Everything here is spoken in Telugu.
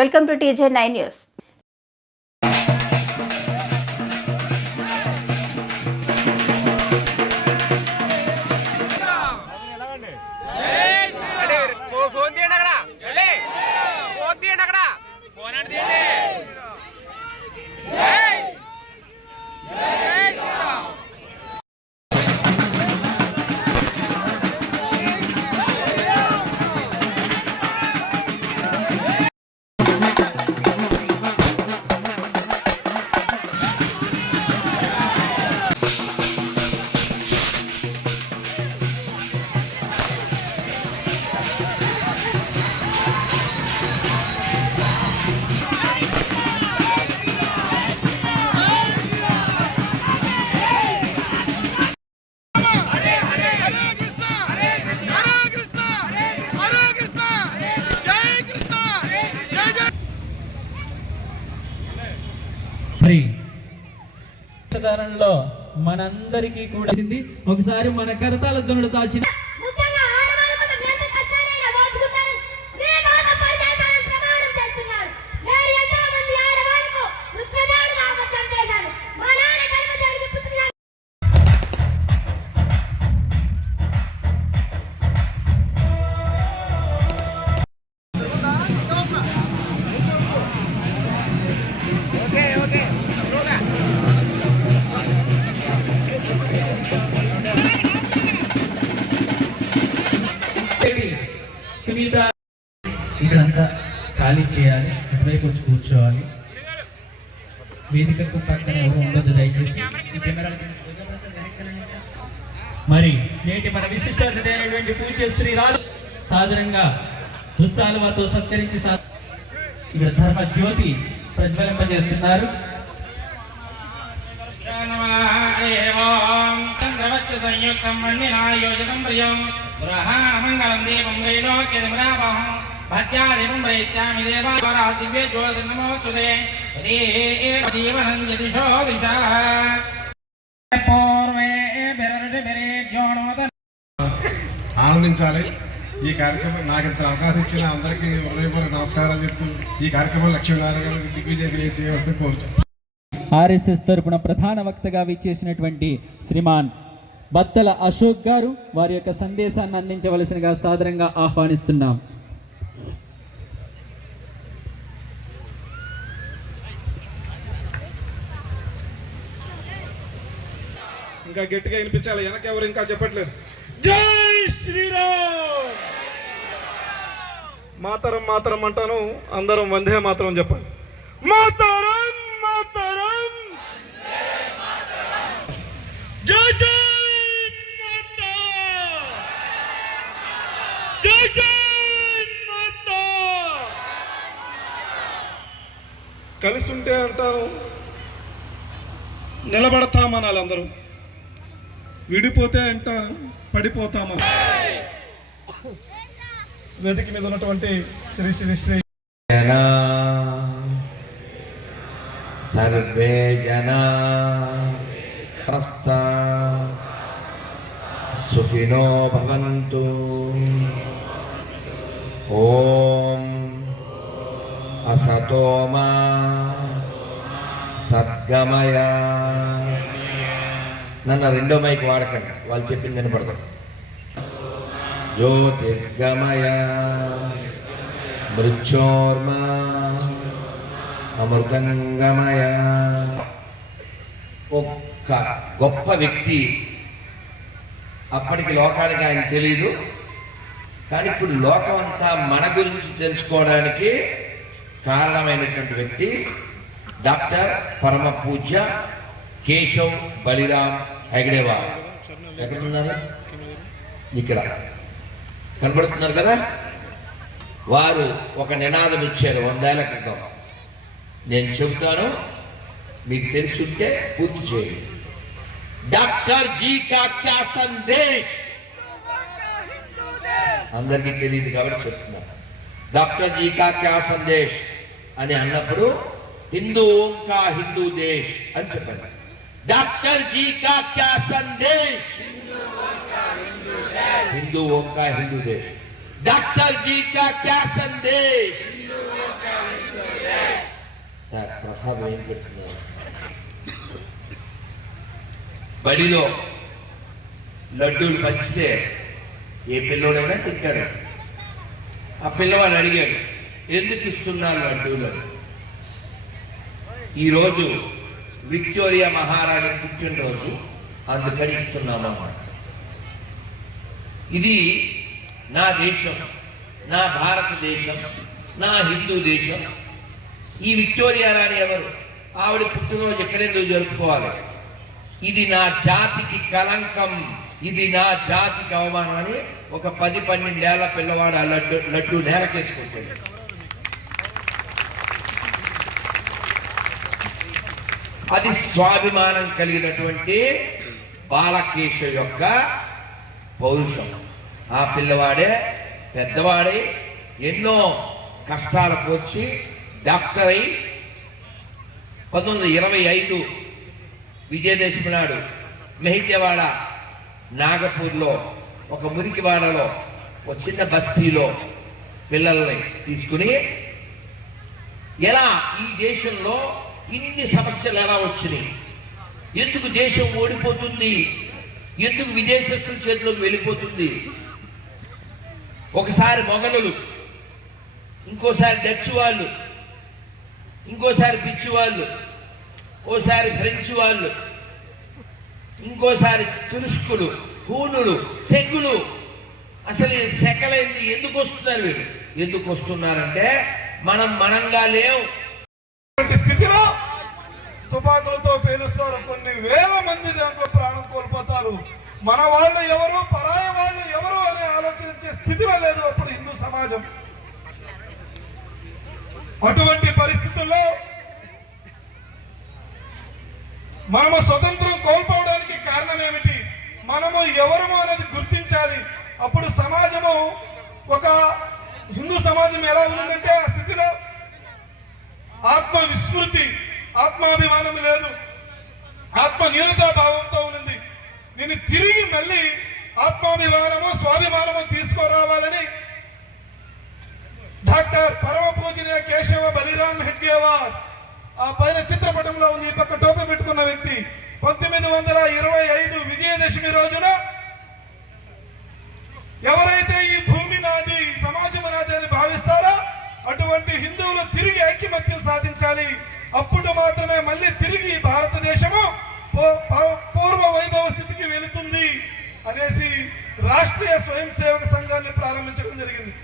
Welcome to TJ9 news. ధారణలో మనందరికీ కూడా ఒకసారి మన కరతాల ధ్వనులు దాచిన ఇక్కడంతా ఖాళీ చేయాలి, అటువైపు వచ్చి కూర్చోవాలి. వేదికకు పక్కన ఎవరు ఉండదు దయచేసి. మరి నేటి మన విశిష్ట అతిథి అయినటువంటి పూజ్య శ్రీ రాజు సాధారణంగా దుస్సాలువాతో సత్కరించి ఇక్కడ ధర్మ జ్యోతి ప్రజ్వలింపజేస్తున్నారు. సంయుక్తం మణినాయోజితం ప్రియం గ్రహాణమంగళం దీపం త్రైలోక్యమరావహం భద్యాదేవం ప్రయచ్చామి దేవారాశివ్యే జ్యోతిర్నమోస్తుతే జీవనం యదిశో దిశా పూర్వే ఆనందించాలి. ఈ కార్యక్రమం నాకు ఇంత అవకాశం ఇచ్చిన అందరికీ హృదయపూర్వక నమస్కారాలు చెప్తూ ఈ కార్యక్రమం లక్ష్మీనారాయణ గారు దిగ్విజయం చేయవలసి కోరుచున్నాను. RSS తరపున ప్రధాన వక్తగా విచ్చేసినటువంటి శ్రీమాన్ బత్తల అశోక్ గారు వారి యొక్క సందేశాన్ని అందించవలసినగా సాదరంగా ఆహ్వానిస్తున్నాం. ఇంకా గట్టిగా వినిపించాలి, వెనక ఎవరు ఇంకా చెప్పట్లేదు. జై శ్రీరామ్. మాతరం మాతరం అంటాను, అందరం వందే మాతరం చెప్పండి. మాతరం మాతరం జై జై మాతా జై జై మాతా. కలిసి ఉంటే అంటారు నిలబడతామనాలి, అందరూ విడిపోతే అంటారు పడిపోతామని. వేదిక మీద ఉన్నటువంటి శ్రీ శ్రీ శ్రీ సర్వే జనా సుఖినో భవంతు. ఓం అసతో మా సద్గమయ. నన్ను రెండో మైక్ వాడకండి, వాళ్ళు చెప్పింది వినపడతాం. జ్యోతిర్గమయ మృత్యోర్మా అమృతంగమయ. ఒక్క గొప్ప వ్యక్తి, అప్పటికి లోకానికి ఆయన తెలీదు, కానీ ఇప్పుడు లోకం అంతా మన గురించి తెలుసుకోవడానికి కారణమైనటువంటి వ్యక్తి డాక్టర్ పరమ పూజ్య కేశవ్ బలిరామ్ హెగ్డేవార్. ఎక్కడున్నారు? ఇక్కడ కనబడుతున్నారు కదా. వారు ఒక నినాదం ఇచ్చారు 100 ఏళ్ల క్రితం. నేను చెబుతాను, మీకు తెలుసుంటే పూర్తి చేయండి. డాక్టర్ జీ కా క్యా సందేశ్. అందరికీ తెలియదు కాబట్టి చెప్తున్నాను. డాక్టర్ జీ కా క్యా సందేశ్ అని అన్నప్పుడు హిందూ ఓం కా హిందూ దేశ్ అని చెప్పండి. డాక్టర్ జీ కా క్యా సందేశ్. हिंदू ओम का हिंदू देश. डॉक्टर जी का क्या संदेश. సార్ ప్రసాదం ఏం పెడుతున్నారు? బడిలో లడ్డూలు పంచితే ఏ పిల్లోడైనా తింటాడు. ఆ పిల్లవాడు అడిగాడు, ఎందుకు ఇస్తున్నారు లడ్డూలు? ఈరోజు విక్టోరియా మహారాణి పుట్టినరోజు, అందుకని ఇస్తున్నామన్నమాట. ఇది నా దేశం, నా భారతదేశం, నా హిందూ దేశం. ఈ విక్టోరియా రాణి ఎవరు? ఆవిడ పుట్టినరోజు ఎక్కడెందుకు జరుపుకోవాలి? ఇది నా జాతికి కలంకం, ఇది నా జాతికి అవమానం అని ఒక 10-12 ఏళ్ల పిల్లవాడు ఆ లడ్డు నేలకేసుకుంటాడు. అది స్వాభిమానం కలిగినటువంటి బాలకేశ యొక్క పౌరుషం. ఆ పిల్లవాడే పెద్దవాడై ఎన్నో కష్టాలకు వచ్చి డాక్టర్ అయి 1925 విజయదశమి నాడు మెహిద్యవాడ నాగపూర్లో ఒక మురికివాడలో ఒక చిన్న బస్తీలో పిల్లల్ని తీసుకుని ఎలా ఈ దేశంలో ఇన్ని సమస్యలు ఎలా వచ్చినాయి, ఎందుకు దేశం ఓడిపోతుంది, ఎందుకు విదేశస్తుల చేతిలోకి వెళ్ళిపోతుంది, ఒకసారి మొఘలులు, ఇంకోసారి డచ్ వాళ్ళు, ఇంకోసారి పిచ్చి వాళ్ళు, ఓసారి ఫ్రెంచ్ వాళ్ళు, ఇంకోసారి తురుష్కులు, హూనులు, సెగులు. అసలు సెకలైంది. ఎందుకు వస్తున్నారు వీళ్ళు? ఎందుకు వస్తున్నారంటే మనంగా లేవు. స్థితిలో తుపాకులతో పేలుస్తారు, కొన్ని వేల మంది దాంట్లో ప్రాణం కోల్పోతారు. మన వాళ్ళు ఎవరు, పరాయి వాళ్ళు ఎవరు అని ఆలోచించే స్థితిలో లేదు అప్పుడు హిందూ సమాజం. అటువంటి పరిస్థితుల్లో మనము స్వతంత్రం కోల్పోవడానికి కారణం ఏమిటి, మనము ఎవరము అనేది గుర్తించాలి. అప్పుడు సమాజము, ఒక హిందూ సమాజం ఎలా ఉందంటే ఆ స్థితిలో ఆత్మ విస్మృతి, ఆత్మాభిమానం లేదు, ఆత్మ న్యూనతా భావంతో ఉంది. దీన్ని తిరిగి మళ్ళీ ఆత్మాభిమానము, స్వాభిమానము తీసుకురావాలని డాక్టర్ పరమ పూజనీయ కేశవ బలిరామ్ హెడ్గేవార్, ఆ పైన చిత్రపటంలో ఉంది, ఈ పక్క టోపీ పెట్టుకున్న వ్యక్తి, 1925 విజయదశమి రోజున ఎవరైతే ఈ భూమి నాది, సమాజం నాది అని భావిస్తారో అటువంటి హిందువులు తిరిగి ఐక్యమత్యం సాధించాలి. అప్పుడు మాత్రమే మళ్ళీ తిరిగి భారతదేశము పూర్వ వైభవ స్థితికి వెళుతుంది అనేసి రాష్ట్రీయ స్వయం సేవక సంఘాన్ని ప్రారంభించడం జరిగింది.